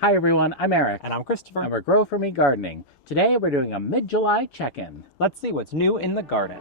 Hi everyone, I'm Eric. And I'm Christopher. And we're Grow For Me Gardening. Today we're doing a mid-July check-in. Let's see what's new in the garden.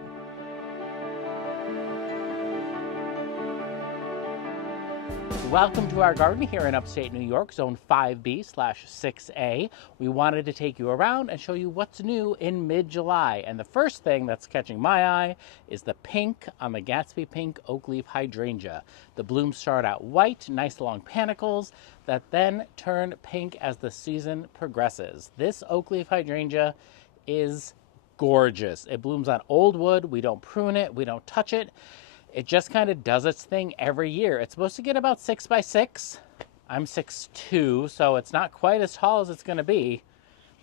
Welcome to our garden here in upstate New York, zone 5B/6A. We wanted to take you around and show you what's new in mid-July. And the first thing that's catching my eye is the pink on the Gatsby Pink Oak Leaf Hydrangea. The blooms start out white, nice long panicles, that then turn pink as the season progresses. This Oak Leaf Hydrangea is gorgeous. It blooms on old wood. We don't prune it. We don't touch it. It just kind of does its thing every year. It's supposed to get about 6 by 6. I'm 6'2", so it's not quite as tall as it's going to be.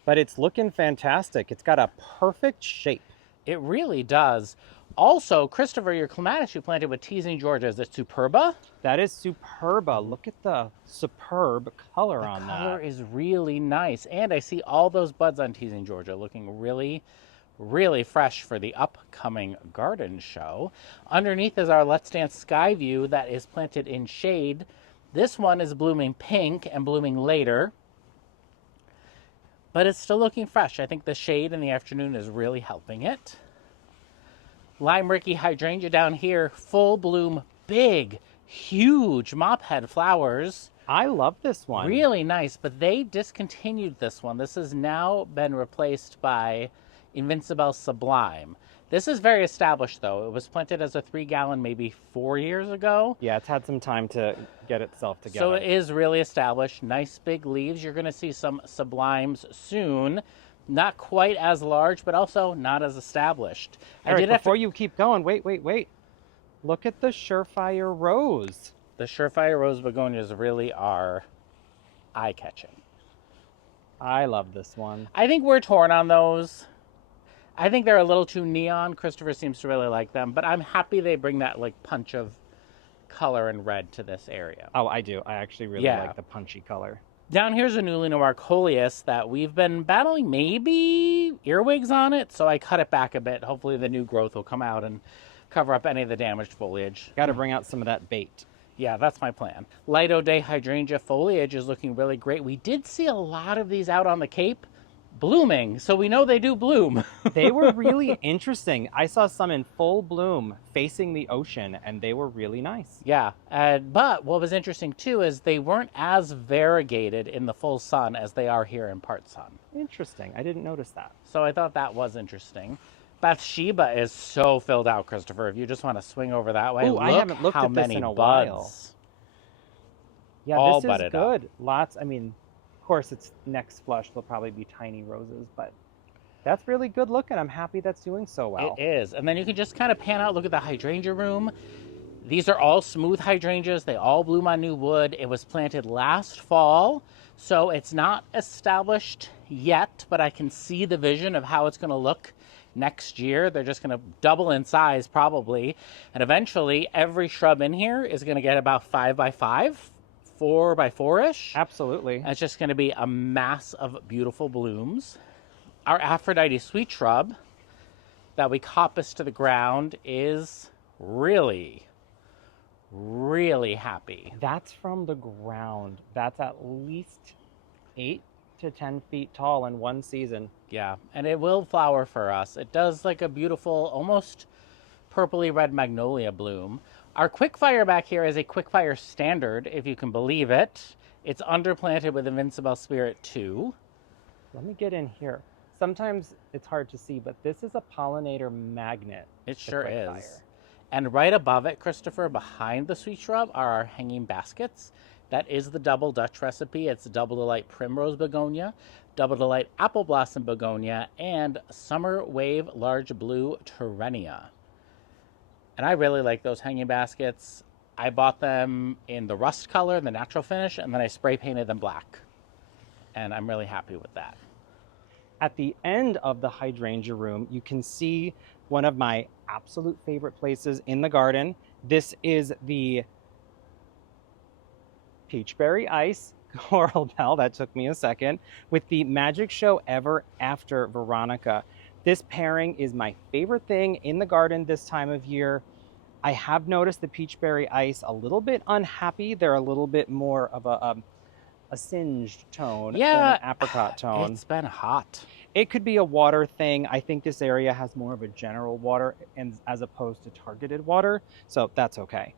But it's looking fantastic. It's got a perfect shape. It really does. Also, Christopher, your clematis you planted with Teasing Georgia, is it Superba? That is Superba. Look at the superb color on that. The color is really nice. And I see all those buds on Teasing Georgia looking really fresh for the upcoming garden show. Underneath is our Let's Dance Sky View that is planted in shade. This one is blooming pink and blooming later, but it's still looking fresh. I think the shade in the afternoon is really helping it. Lime Ricky Hydrangea down here, full bloom, big, huge mop head flowers. I love this one. Really nice, but they discontinued this one. This has now been replaced by Invincible Sublime. This is very established though. It was planted as a 3-gallon maybe 4 years ago. Yeah, it's had some time to get itself together. So it is really established. Nice big leaves. You're going to see some Sublimes soon. Not quite as large, but also not as established. Eric, before you keep going, wait. Look at the Surefire Rose. The Surefire Rose begonias really are eye-catching. I love this one. I think we're torn on those. I think they're a little too neon. Christopher seems to really like them, but I'm happy they bring that like punch of color and red to this area. Oh, I do. I actually really like the punchy color. Down here's a newly noir coleus that we've been battling maybe earwigs on it, so I cut it back a bit. Hopefully the new growth will come out and cover up any of the damaged foliage. Got to bring out some of that bait. Yeah, that's my plan. Light O'Day Hydrangea foliage is looking really great. We did see a lot of these out on the Cape blooming, so we know they do bloom. They were really interesting. I saw some in full bloom facing the ocean, and they were really nice. Yeah, but what was interesting too is they weren't as variegated in the full sun as they are here in part sun. Interesting. I didn't notice that. So I thought that was interesting. Bathsheba is so filled out, Christopher. If you just want to swing over that way, ooh, I haven't looked at this in a while. Yeah, all this is good. Up. Lots. I mean, of course, it's next flush. They'll probably be tiny roses, but that's really good looking. I'm happy that's doing so well. It is. And then you can just kind of pan out, look at the hydrangea room. These are all smooth hydrangeas. They all bloom on new wood. It was planted last fall, so it's not established yet, but I can see the vision of how it's going to look next year. They're just going to double in size probably. And eventually every shrub in here is going to get about 5 by 5. 4 by 4-ish. Absolutely. And it's just going to be a mass of beautiful blooms. Our Aphrodite sweet shrub that we coppice to the ground is really happy. That's from the ground. That's at least 8 to 10 feet tall in one season. Yeah, and it will flower for us. It does like a beautiful, almost purpley red magnolia bloom. Our quickfire back here is a quickfire standard, if you can believe it. It's underplanted with Invincible Spirit 2. Let me get in here. Sometimes it's hard to see, but this is a pollinator magnet. It sure is. And right above it, Christopher, behind the sweet shrub, are our hanging baskets. That is the Double Dutch recipe. It's Double Delight Primrose Begonia, Double Delight Apple Blossom Begonia, and Summer Wave Large Blue Terrenia. And I really like those hanging baskets. I bought them in the rust color, the natural finish, and then I spray painted them black. And I'm really happy with that. At the end of the hydrangea room, you can see one of my absolute favorite places in the garden. This is the Peachberry Ice Coral Bell, that took me a second, with the Magic Show Ever After Veronica. This pairing is my favorite thing in the garden this time of year. I have noticed the Peachberry Ice a little bit unhappy. They're a little bit more of a singed tone than Yeah, an apricot tone. it's been hot. It could be a water thing. I think this area has more of a general water and as opposed to targeted water, so that's okay.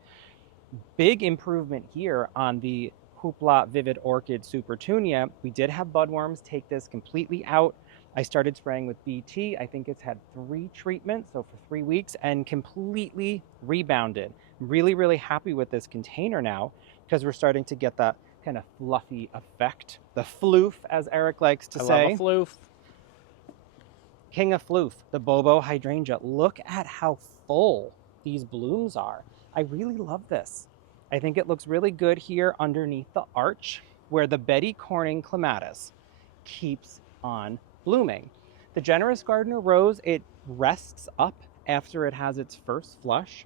Big improvement here on the Hoopla Vivid Orchid Supertunia. We did have budworms take this completely out. I started spraying with BT. I think it's had 3 treatments, so for 3 weeks, and completely rebounded. I'm really, really happy with this container now because we're starting to get that kind of fluffy effect. The floof, as Eric likes to say. I love a floof. King of floof, the Bobo hydrangea. Look at how full these blooms are. I really love this. I think it looks really good here underneath the arch where the Betty Corning clematis keeps on blooming. The Generous Gardener rose, it rests up after it has its first flush.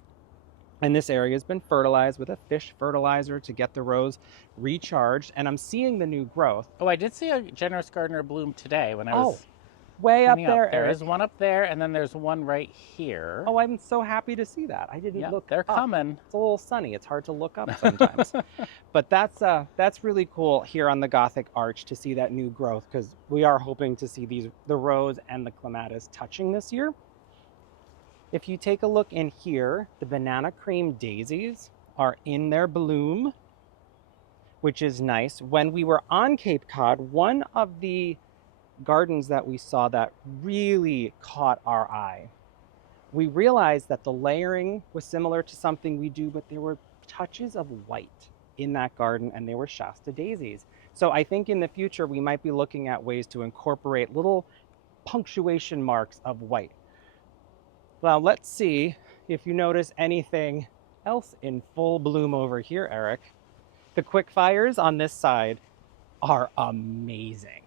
And this area has been fertilized with a fish fertilizer to get the rose recharged. And I'm seeing the new growth. Oh, I did see a Generous Gardener bloom today when I was way up cleaning there, There Eric. is one up there, and then there's one right here. Oh, I'm so happy to see that. I didn't look they're up. coming. It's a little sunny. It's hard to look up sometimes. But that's really cool here on the Gothic Arch to see that new growth, because we are hoping to see the rose and the clematis touching this year. If you take a look in here, the banana cream daisies are in their bloom, which is nice. When we were on Cape Cod, one of the gardens that we saw that really caught our eye, we realized that the layering was similar to something we do, but there were touches of white in that garden, and they were Shasta daisies. So I think in the future we might be looking at ways to incorporate little punctuation marks of white. Well, let's see if you notice anything else in full bloom over here, Eric. The quickfires on this side are amazing.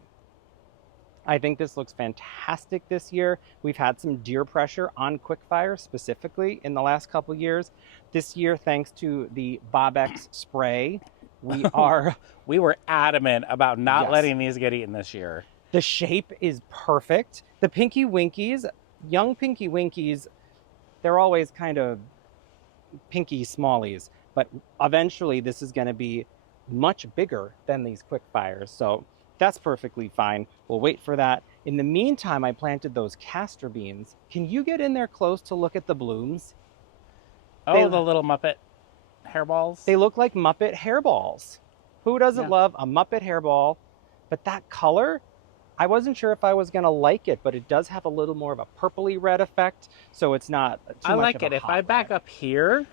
I think this looks fantastic this year. We've had some deer pressure on quickfire specifically in the last couple of years. This year, thanks to the Bobex spray, we were adamant about not Yes. letting these get eaten this year. The shape is perfect. The Pinky Winkies, young Pinky Winkies, they're always kind of pinky smallies, but eventually this is going to be much bigger than these quickfires. So that's perfectly fine. We'll wait for that. In the meantime, I planted those castor beans. Can you get in there close to look at the blooms? Oh, the little Muppet hairballs. They look like Muppet hairballs. Who doesn't love a Muppet hairball? But that color, I wasn't sure if I was going to like it, but it does have a little more of a purpley red effect, so it's not too I much like of a it. If hot I back red. up here,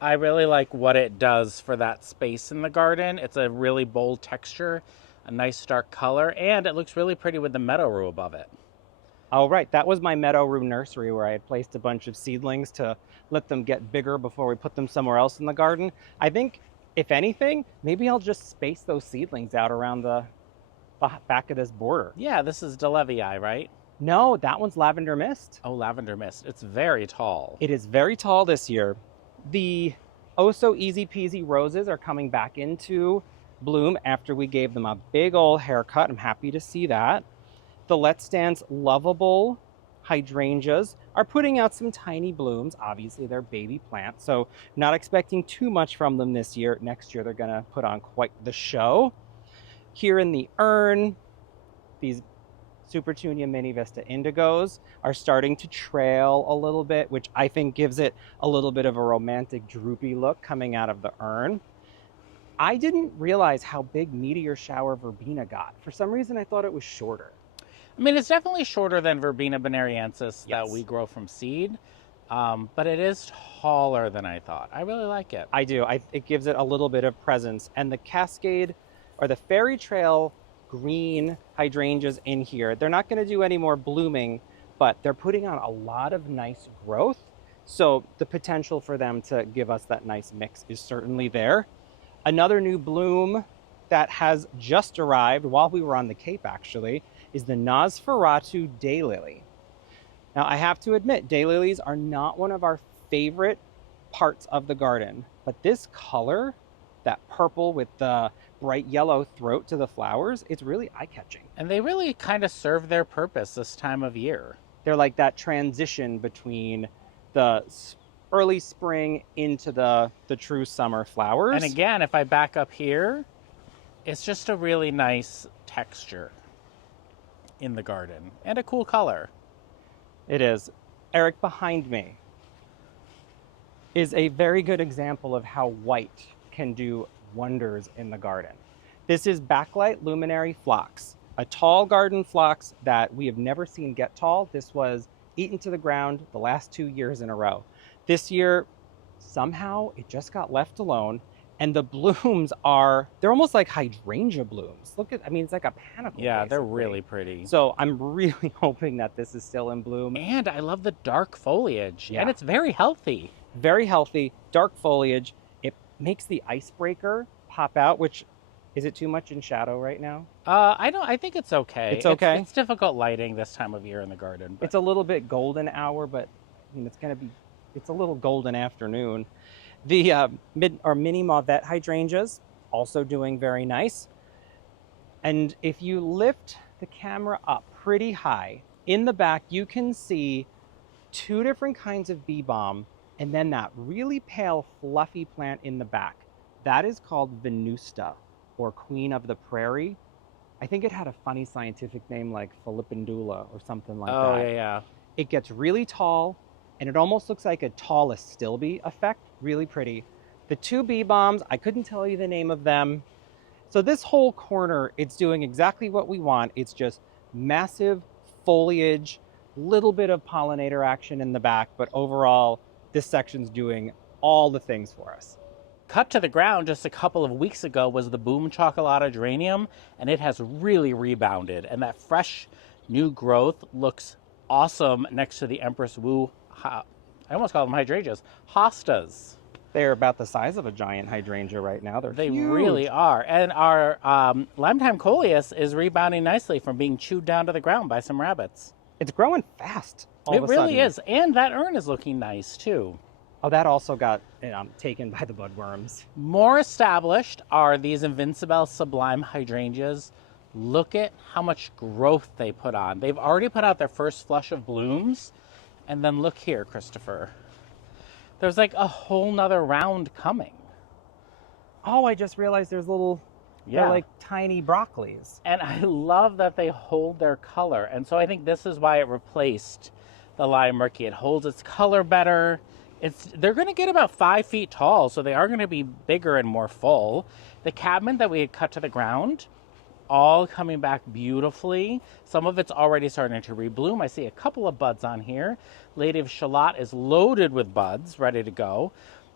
I really like what it does for that space in the garden. It's a really bold texture, a nice dark color, and it looks really pretty with the meadow rue above it. Oh, right. That was my meadow rue nursery where I had placed a bunch of seedlings to let them get bigger before we put them somewhere else in the garden. I think, if anything, maybe I'll just space those seedlings out around the back of this border. Yeah, this is Delevii, right? No, that one's Lavender Mist. Oh, Lavender Mist. It's very tall. It is very tall this year. The oh so easy peasy roses are coming back into bloom after we gave them a big old haircut. I'm happy to see that. The Let's Dance lovable hydrangeas are putting out some tiny blooms. Obviously, they're baby plants, so not expecting too much from them this year. Next year, they're going to put on quite the show. Here in the urn, these Supertunia Mini Vista Indigos are starting to trail a little bit, which I think gives it a little bit of a romantic droopy look coming out of the urn. I didn't realize how big Meteor Shower Verbena got. For some reason, I thought it was shorter. I mean, it's definitely shorter than Verbena bonariensis that Yes. we grow from seed, but it is taller than I thought. I really like it. I do. It gives it a little bit of presence. And the Cascade or the Fairy Trail green hydrangeas in here, they're not going to do any more blooming, but they're putting on a lot of nice growth. So the potential for them to give us that nice mix is certainly there. Another new bloom that has just arrived while we were on the Cape, actually, is the Nosferatu daylily. Now, I have to admit, daylilies are not one of our favorite parts of the garden, but this color, that purple with the bright yellow throat to the flowers, it's really eye-catching. And they really kind of serve their purpose this time of year. They're like that transition between the early spring into the true summer flowers. And again, if I back up here, It's just a really nice texture in the garden and a cool color. It is. Eric, behind me is a very good example of how white can do wonders in the garden. This is backlight luminary phlox, a tall garden phlox that we have never seen get tall. This was eaten to the ground the last 2 years in a row. This year, somehow it just got left alone, and the blooms they're almost like hydrangea blooms. Look at, I mean, it's like a panicle. Yeah, they're basically. really pretty. So I'm really hoping that this is still in bloom. And I love the dark foliage, Yeah. and it's very healthy. Very healthy, dark foliage. It makes the icebreaker pop out, which, is it too much in shadow right now? I think it's okay. It's okay? It's difficult lighting this time of year in the garden. But It's a little bit golden hour, but I mean, it's a little golden afternoon. The mini Mauvette hydrangeas also doing very nice. And if you lift the camera up pretty high, in the back, you can see 2 different kinds of bee balm, and then that really pale, fluffy plant in the back. That is called Venusta, or Queen of the Prairie. I think it had a funny scientific name like Philippendula or something like that. Oh, yeah. It gets really tall, and it almost looks like a tallest stilby effect. Really pretty. The 2 bee balms, I couldn't tell you the name of them. So this whole corner, it's doing exactly what we want. It's just massive foliage, little bit of pollinator action in the back, but overall, this section's doing all the things for us. Cut to the ground just a couple of weeks ago was the Boom Chocolata geranium, and it has really rebounded. And that fresh new growth looks awesome next to the Empress Wu, I almost call them hydrangeas, hostas. They're about the size of a giant hydrangea right now. They huge. Really are. And our Limetime Coleus is rebounding nicely from being chewed down to the ground by some rabbits. It's growing fast. It really is. And that urn is looking nice, too. Oh, that also got taken by the budworms. More established are these Invincible Sublime hydrangeas. Look at how much growth they put on. They've already put out their first flush of blooms. And then look here, Christopher. There's like a whole nother round coming. Oh, I just realized there's they're like tiny broccolis. And I love that they hold their color. And so I think this is why it replaced the Lime Murky. It holds its color better. They're going to get about 5 feet tall, so they are going to be bigger and more full. The Cadman that we had cut to the ground, all coming back beautifully. Some of it's already starting to rebloom. I see a couple of buds on here. Lady of Shalott is loaded with buds, ready to go.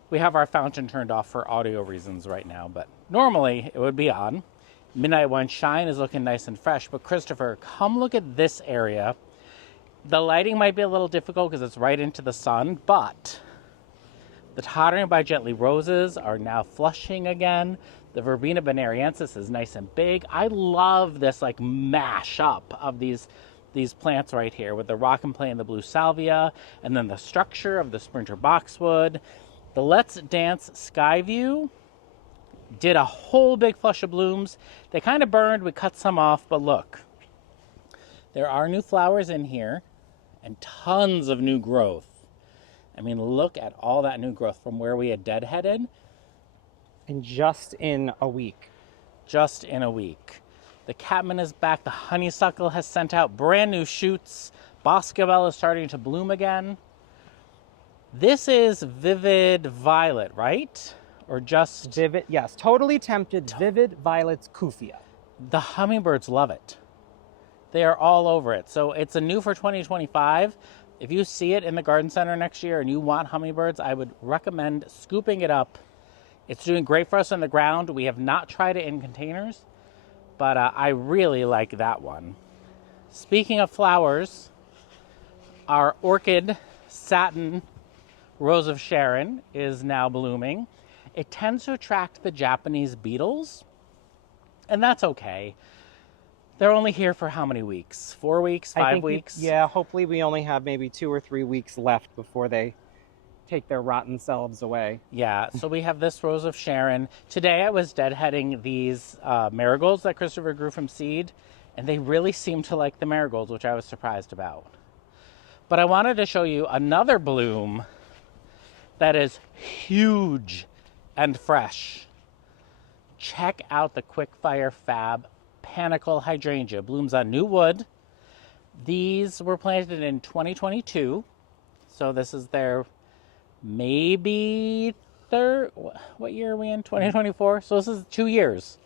We have our fountain turned off for audio reasons right now, but normally it would be on. Midnight One Shine is looking nice and fresh, but Christopher, come look at this area. The lighting might be a little difficult because it's right into the sun, but the Tottering by Gently Roses are now flushing again. The Verbena bonariensis is nice and big. I love this like mash up of these plants right here with the Rock and Play and the Blue Salvia, and then the structure of the Sprinter Boxwood. The Let's Dance Skyview did a whole big flush of blooms. They kind of burned. We cut some off, but look. There are new flowers in here and tons of new growth. I mean, look at all that new growth from where we had deadheaded. And just in a week. Just in a week. The Catman is back. The honeysuckle has sent out brand new shoots. Boscabelle is starting to bloom again. This is Vivid Violet, right? Or just... Vivid, yes. Totally Tempted Vivid Violet's Kufia. The hummingbirds love it. They are all over it. So it's a new for 2025. If you see it in the garden center next year and you want hummingbirds, I would recommend scooping it up. It's doing great for us on the ground. We have not tried it in containers, but I really like that one. Speaking of flowers, our orchid satin Rose of Sharon is now blooming. It tends to attract the Japanese beetles, and that's okay. They're only here for how many weeks? 4 weeks? 5 weeks? Hopefully we only have maybe 2 or 3 weeks left before they take their rotten selves away. Yeah, so we have this Rose of Sharon. Today I was deadheading these marigolds that Christopher grew from seed, and they really seem to like the marigolds, which I was surprised about. But I wanted to show you another bloom that is huge and fresh. check out the Quickfire Fab Panicle Hydrangea. Blooms on new wood. These were planted in 2022, so this is their maybe third. What year are we in? 2024. So this is 2 years.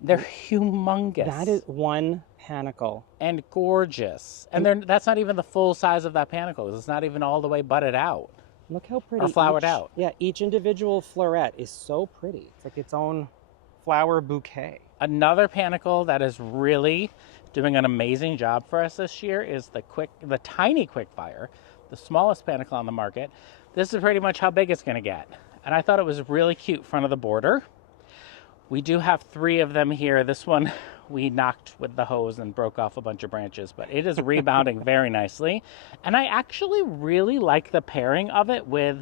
They're humongous. That is one panicle. And gorgeous. And that's not even the full size of that panicle. It's not even all the way budded out. Look how pretty. Or flowered out. Yeah, each individual floret is so pretty. It's like its own flower bouquet. Another panicle that is really doing an amazing job for us this year is the tiny Quickfire, the smallest panicle on the market. This is pretty much how big it's going to get. And I thought it was really cute front of the border. We do have 3 of them here. This one we knocked with the hose and broke off a bunch of branches, but it is rebounding very nicely. And I actually really like the pairing of it with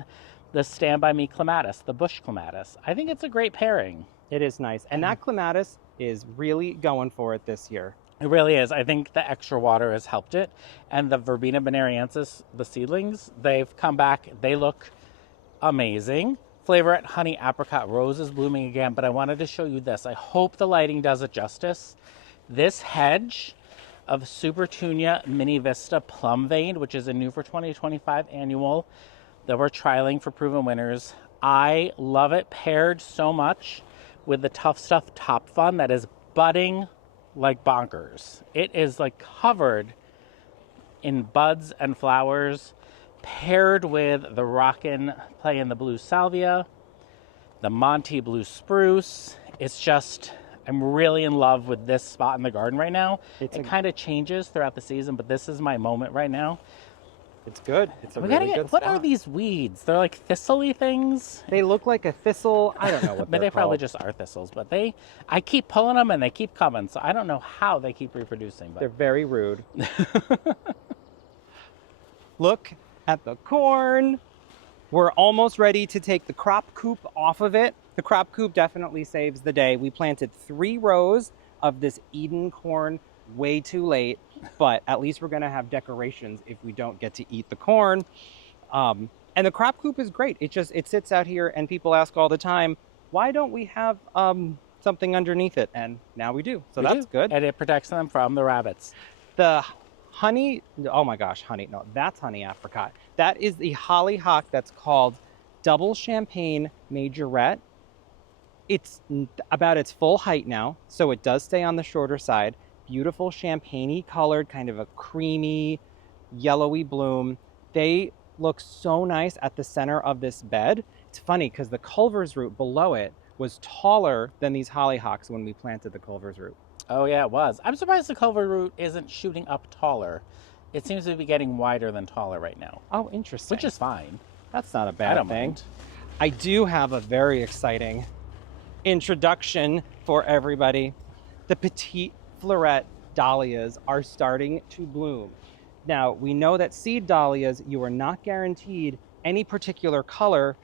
the Stand By Me clematis, the bush clematis. I think it's a great pairing. It is nice. And that clematis is really going for it this year. It really is. I think the extra water has helped it. And the Verbena bonariensis, the seedlings, they've come back. They look amazing. Flavorette Honey Apricot Rose is blooming again, but I wanted to show you this. I hope the lighting does it justice. This hedge of Supertunia Mini Vista Plum Vein, which is a new for 2025 annual that we're trialing for proven winners. I love it, paired so much with the Tough Stuff Top Fun that is budding like bonkers. It is like covered in buds and flowers, paired with the Rockin' Play in the Blue Salvia, the Monty Blue Spruce. It's just, I'm really in love with this spot in the garden right now. It kind of changes throughout the season, but this is my moment right now. It's good. It's a really good What spot. are these weeds? They're like thistle-y things. They look like a thistle. I don't know what But they're they probably called. just are thistles. But I keep pulling them and they keep coming. So I don't know how they keep reproducing. But They're very rude. Look at the corn. We're almost ready to take the crop coop off of it. The crop coop definitely saves the day. We planted 3 rows of this Eden corn way too late, but at least we're gonna have decorations if we don't get to eat the corn. And the crop coop is great. It sits out here and people ask all the time, why don't we have something underneath it? And now we do. So that's good. And it protects them from the rabbits. The honey, oh my gosh, honey, no, that's honey apricot. That is the hollyhock that's called Double Champagne Majorette. It's about its full height now, so it does stay on the shorter side. Beautiful champagne-y colored, kind of a creamy, yellowy bloom. They look so nice at the center of this bed. It's funny because the Culver's root below it was taller than these hollyhocks when we planted the Culver's root. Oh yeah, it was. I'm surprised the culver root isn't shooting up taller. It seems to be getting wider than taller right now. Oh, interesting. Which is fine. That's not a bad thing. Mind. I do have a very exciting introduction for everybody. The Petite Floret dahlias are starting to bloom. Now, we know that seed dahlias, you are not guaranteed any particular color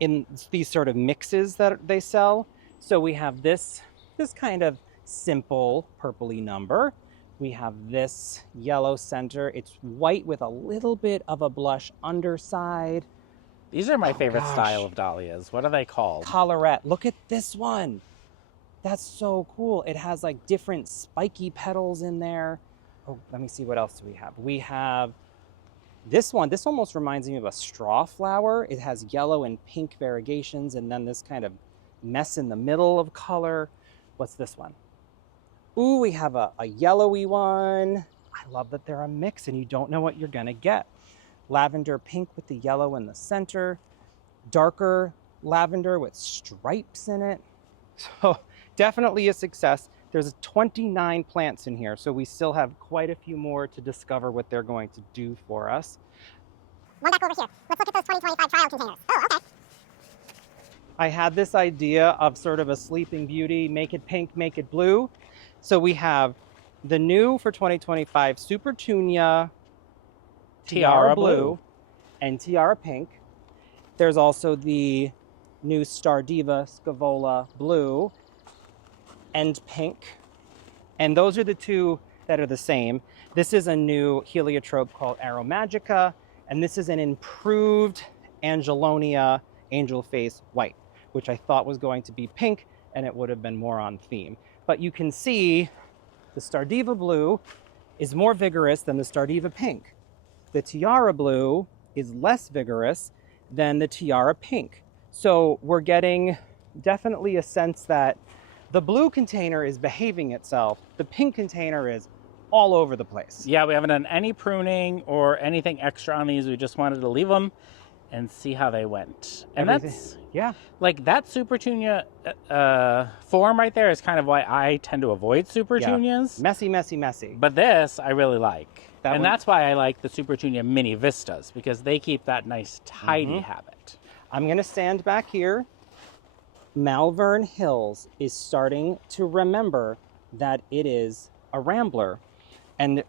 in these sort of mixes that they sell. So we have this kind of simple purpley number. We have this yellow center. It's white with a little bit of a blush underside. These are my favorite style of dahlias. What are they called? Collarette. Look at this one. That's so cool. It has like different spiky petals in there. Oh, let me see, what else do we have? We have this one. This almost reminds me of a straw flower. It has yellow and pink variegations and then this kind of mess in the middle of color. What's this one? Ooh, we have a yellowy one. I love that they're a mix and you don't know what you're gonna get. Lavender pink with the yellow in the center. Darker lavender with stripes in it. So definitely a success. There's 29 plants in here, so we still have quite a few more to discover what they're going to do for us. One back over here. Let's look at those 2025 trial containers. Oh, okay. I had this idea of sort of a sleeping beauty, make it pink, make it blue. So we have the new for 2025 Supertunia Tiara Blue and Tiara Pink. There's also the new Stardiva Scavola Blue and Pink. And those are the two that are the same. This is a new heliotrope called Aromagica, and this is an improved Angelonia Angel Face White, which I thought was going to be pink and it would have been more on theme. But you can see the Stardiva blue is more vigorous than the Stardiva pink. The Tiara blue is less vigorous than the Tiara pink. So we're getting definitely a sense that the blue container is behaving itself. The pink container is all over the place. Yeah, we haven't done any pruning or anything extra on these. We just wanted to leave them and see how they went. And that's, yeah, like that Supertunia form right there is kind of why I tend to avoid Supertunias. messy, messy, messy. But this I really like. That and one- that's why I like the Supertunia Mini Vistas, because they keep that nice tidy habit. I'm gonna stand back here. Malvern Hills is starting to remember that it is a rambler, and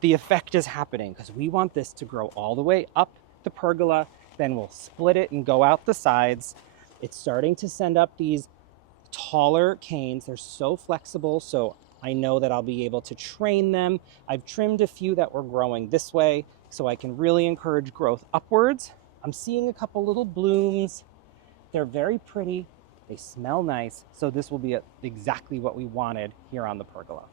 the effect is happening because we want this to grow all the way up the pergola, then we'll split it and go out the sides. It's starting to send up these taller canes. They're so flexible, so I know that I'll be able to train them. I've trimmed a few that were growing this way so I can really encourage growth upwards. I'm seeing a couple little blooms. They're very pretty. They smell nice. So this will be exactly what we wanted here on the pergola.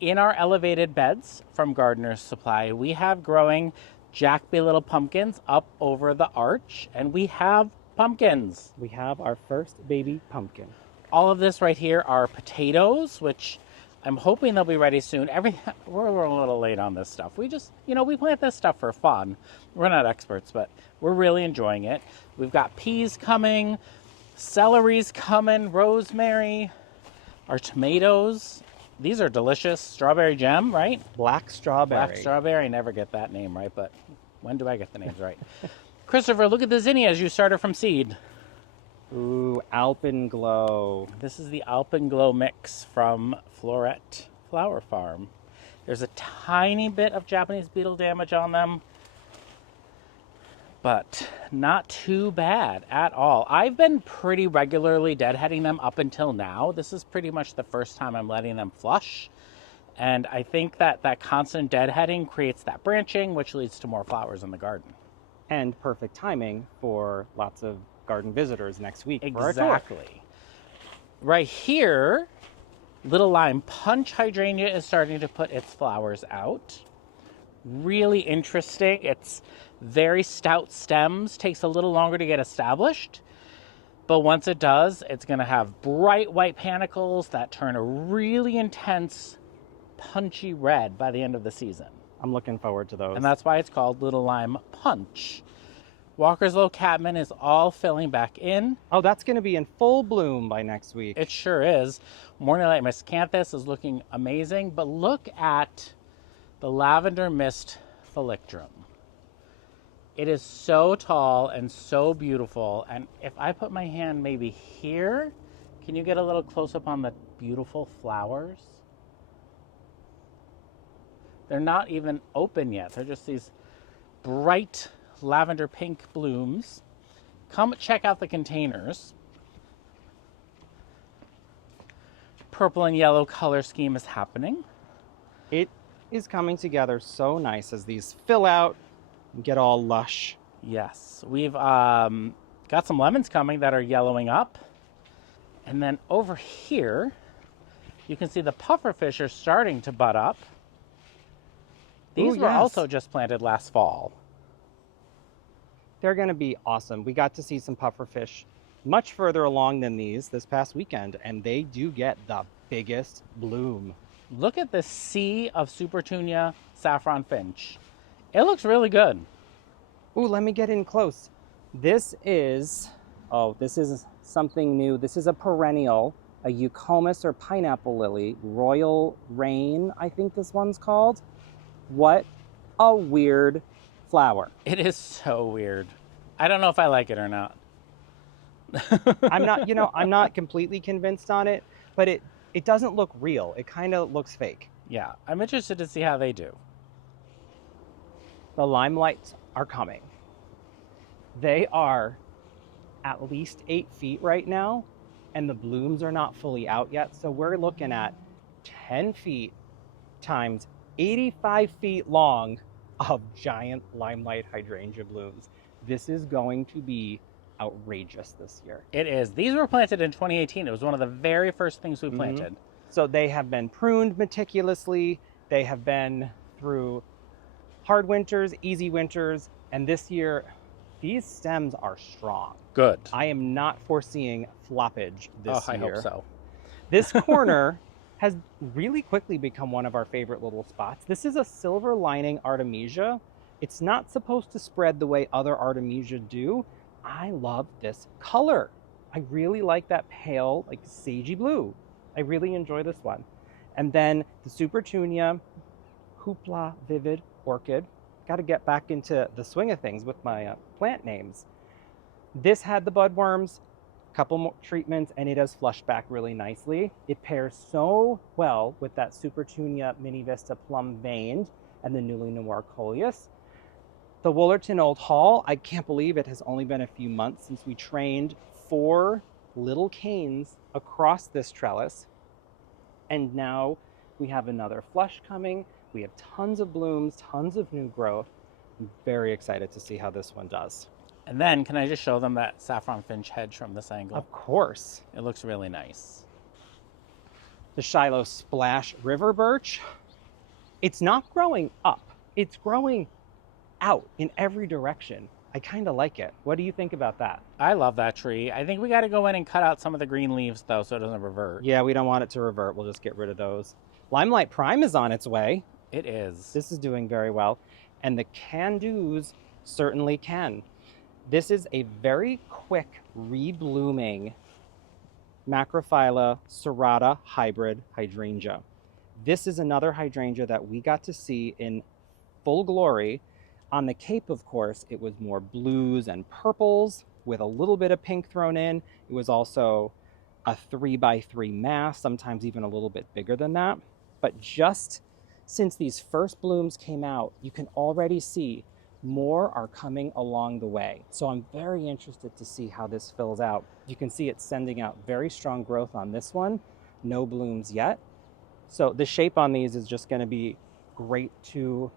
In our elevated beds from Gardener's Supply, we have growing Jackby little pumpkins up over the arch, and we have pumpkins. We have our first baby pumpkin. All of this right here are potatoes, which I'm hoping they'll be ready soon. We're a little late on this stuff. We just, we plant this stuff for fun. We're not experts, but we're really enjoying it. We've got peas coming, celery's coming, rosemary, our tomatoes. These are delicious. Strawberry jam, right? Black strawberry. Black strawberry. I never get that name right, but when do I get the names right? Christopher, look at the zinnias you started from seed. Ooh, Alpenglow. This is the Alpenglow mix from Floret Flower Farm. There's a tiny bit of Japanese beetle damage on them, but not too bad at all. I've been pretty regularly deadheading them up until now. This is pretty much the first time I'm letting them flush. And I think that constant deadheading creates that branching, which leads to more flowers in the garden. And perfect timing for lots of garden visitors next week. For our tour. Exactly. Right here, Little Lime Punch Hydrangea is starting to put its flowers out. Really interesting. It's very stout stems, takes a little longer to get established, but once it does, it's going to have bright white panicles that turn a really intense punchy red by the end of the season. I'm looking forward to those. And that's why it's called Little Lime Punch. Walker's Low Catman is all filling back in. Oh, that's going to be in full bloom by next week. It sure is. Morning Light Miscanthus is looking amazing, but look at the Lavender Mist Phyllictrum. It is so tall and so beautiful. And if I put my hand maybe here, can you get a little close up on the beautiful flowers? They're not even open yet. They're just these bright lavender pink blooms. Come check out the containers. Purple and yellow color scheme is happening. It is coming together so nice as these fill out and get all lush. Yes, we've got some lemons coming that are yellowing up. And then over here, you can see the pufferfish are starting to bud up. These were also just planted last fall. They're going to be awesome. We got to see some pufferfish much further along than these this past weekend, and they do get the biggest bloom. Look at this sea of Supertunia saffron finch. It looks really good. Ooh, let me get in close. This is something new. This is a perennial, a eucomis or pineapple lily, Royal Rain, I think this one's called. What a weird flower. It is so weird. I don't know if I like it or not. I'm not completely convinced on it, but it doesn't look real. It kind of looks fake. Yeah, I'm interested to see how they do. The limelights are coming. They are at least 8 feet right now, and the blooms are not fully out yet. So we're looking at 10 feet times 85 feet long of giant limelight hydrangea blooms. This is going to be outrageous this year. It is. These were planted in 2018. It was one of the very first things we planted. So they have been pruned meticulously. They have been through hard winters, easy winters, and this year, these stems are strong. Good. I am not foreseeing floppage this year. I hope so. This corner has really quickly become one of our favorite little spots. This is a silver lining Artemisia. It's not supposed to spread the way other Artemisia do. I love this color. I really like that pale, like sagey blue. I really enjoy this one. And then the Supertunia Hoopla Vivid Orchid. Got to get back into the swing of things with my plant names. This had the budworms, a couple more treatments, and it has flushed back really nicely. It pairs so well with that Supertunia Mini Vista Plum Veined and the Newly Noir Coleus. The Woolerton Old Hall, I can't believe it has only been a few months since we trained 4 little canes across this trellis. And now we have another flush coming. We have tons of blooms, tons of new growth. I'm very excited to see how this one does. And then, can I just show them that saffron finch hedge from this angle? Of course. It looks really nice. The Shiloh Splash River Birch. It's not growing up. It's growing out in every direction. I kind of like it. What do you think about that? I love that tree. I think we got to go in and cut out some of the green leaves, though, so it doesn't revert. Yeah, we don't want it to revert. We'll just get rid of those. Limelight Prime is on its way. It is. This is doing very well. And the can-dos certainly can. This is a very quick reblooming Macrophylla serrata hybrid hydrangea. This is another hydrangea that we got to see in full glory. On the Cape, of course, it was more blues and purples with a little bit of pink thrown in. It was also a 3x3 mass, sometimes even a little bit bigger than that. But just since these first blooms came out, you can already see more are coming along the way. So I'm very interested to see how this fills out. You can see it's sending out very strong growth on this one. No blooms yet. So the shape on these is just going to be great to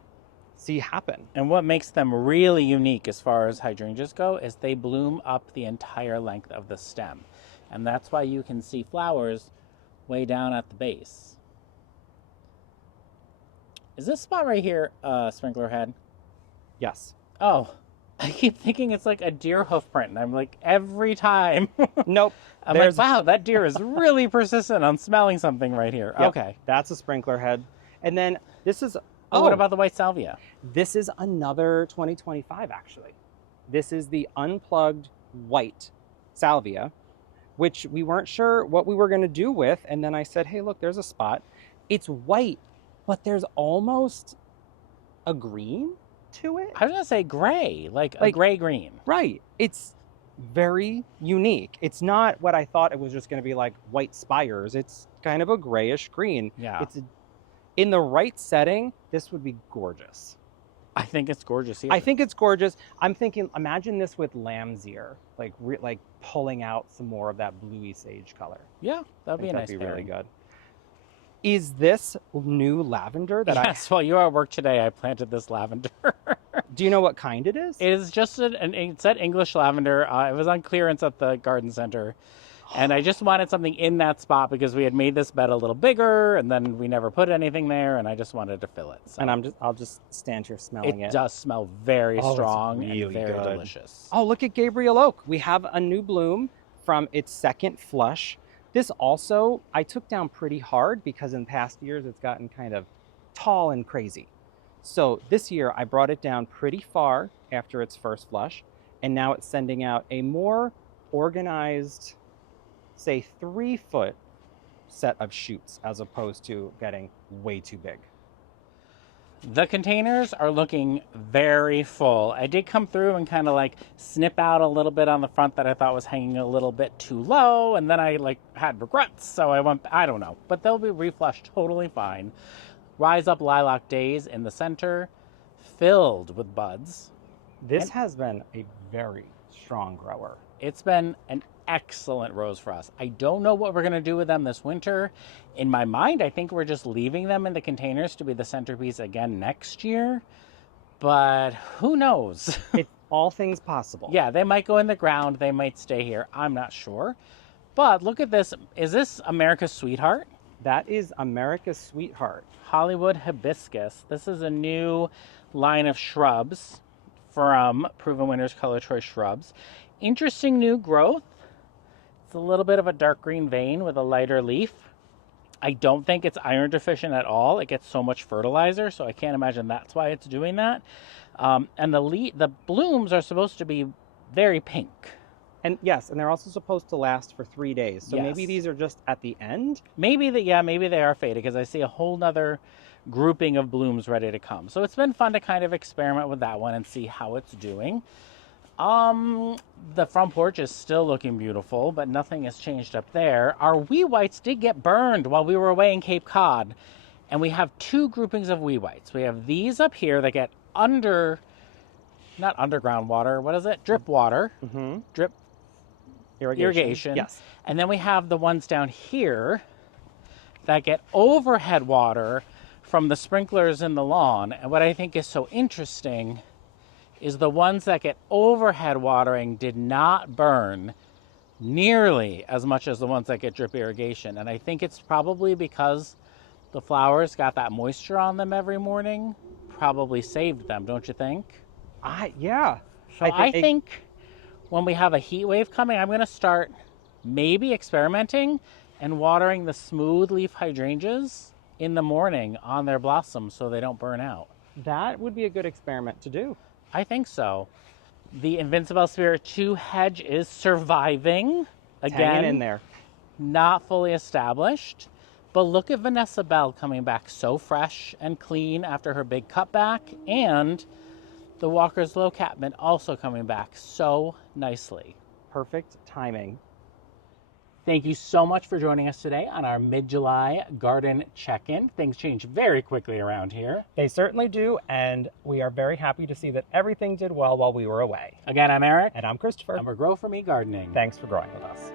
see happen. And what makes them really unique as far as hydrangeas go is they bloom up the entire length of the stem. And that's why you can see flowers way down at the base. Is this spot right here sprinkler head? Yes. Oh, I keep thinking it's like a deer hoof print, and I'm like, every time. Nope. I'm like, wow, that deer is really persistent on smelling something right here. Yep, okay. That's a sprinkler head. And then this is... Oh, what about the white salvia? This is another 2025, actually. This is the unplugged white salvia, which we weren't sure what we were going to do with. And then I said, hey, look, there's a spot. It's white, but there's almost a green to it. I was going to say gray, like a gray-green. Right. It's very unique. It's not what I thought it was just going to be like white spires. It's kind of a grayish green. Yeah. In the right setting, this would be gorgeous. I think it's gorgeous here. I think it's gorgeous. I'm thinking, imagine this with lamb's ear, like pulling out some more of that bluey sage color. Yeah, that'd be a nice That'd be really pairing. good. Is this new lavender that Yes, while you were at work today, I planted this lavender. Do you know what kind it is? It is just it said English lavender. It was on clearance at the garden center. And I just wanted something in that spot because we had made this bed a little bigger and then we never put anything there and I just wanted to fill it. So And I'll just stand here smelling it. It does smell very strong really and very good. delicious. Oh, look at Gabriel Oak. We have a new bloom from its second flush. This also, I took down pretty hard because in past years it's gotten kind of tall and crazy. So this year I brought it down pretty far after its first flush, and now it's sending out a more organized, say 3-foot set of shoots as opposed to getting way too big. The containers are looking very full. I did come through and kind of like snip out a little bit on the front that I thought was hanging a little bit too low, and then I had regrets, so I don't know, but they'll be reflushed totally fine. Rise Up Lilac Days in the center, filled with buds. This has been a very strong grower. It's been an excellent rose for us. I don't know what we're going to do with them this winter. In my mind, I think we're just leaving them in the containers to be the centerpiece again next year. But who knows? All things possible. Yeah, they might go in the ground. They might stay here. I'm not sure. But look at this. Is this America's Sweetheart? That is America's Sweetheart. Hollywood Hibiscus. This is a new line of shrubs from Proven Winners Color Choice Shrubs. Interesting new growth. It's a little bit of a dark green vein with a lighter leaf. I don't think it's iron deficient at all. It gets so much fertilizer, so I can't imagine that's why it's doing that. And the blooms are supposed to be very pink. And yes, and they're also supposed to last for 3 days. So maybe Yes. these are just at the end. Maybe they are faded because I see a whole nother grouping of blooms ready to come. So it's been fun to kind of experiment with that one and see how it's doing. The front porch is still looking beautiful, but nothing has changed up there. Our wee whites did get burned while we were away in Cape Cod. And we have two groupings of wee whites. We have these up here that get not underground water, what is it? Drip water. Mm-hmm. Drip irrigation. Yes. And then we have the ones down here that get overhead water from the sprinklers in the lawn. And what I think is so interesting is the ones that get overhead watering did not burn nearly as much as the ones that get drip irrigation. And I think it's probably because the flowers got that moisture on them every morning, probably saved them, don't you think? Yeah. So I think when we have a heat wave coming, I'm going to start maybe experimenting and watering the smooth leaf hydrangeas in the morning on their blossoms so they don't burn out. That would be a good experiment to do. I think so. The Invincible Spirit 2 hedge is surviving. It's hanging in Again, there. not fully established. But look at Vanessa Bell coming back so fresh and clean after her big cutback. And the Walker's Low Catmint also coming back so nicely. Perfect timing. Thank you so much for joining us today on our mid-July garden check-in. Things change very quickly around here. They certainly do, and we are very happy to see that everything did well while we were away. Again, I'm Eric. And I'm Christopher. And we're Grow For Me Gardening. Thanks for growing with us.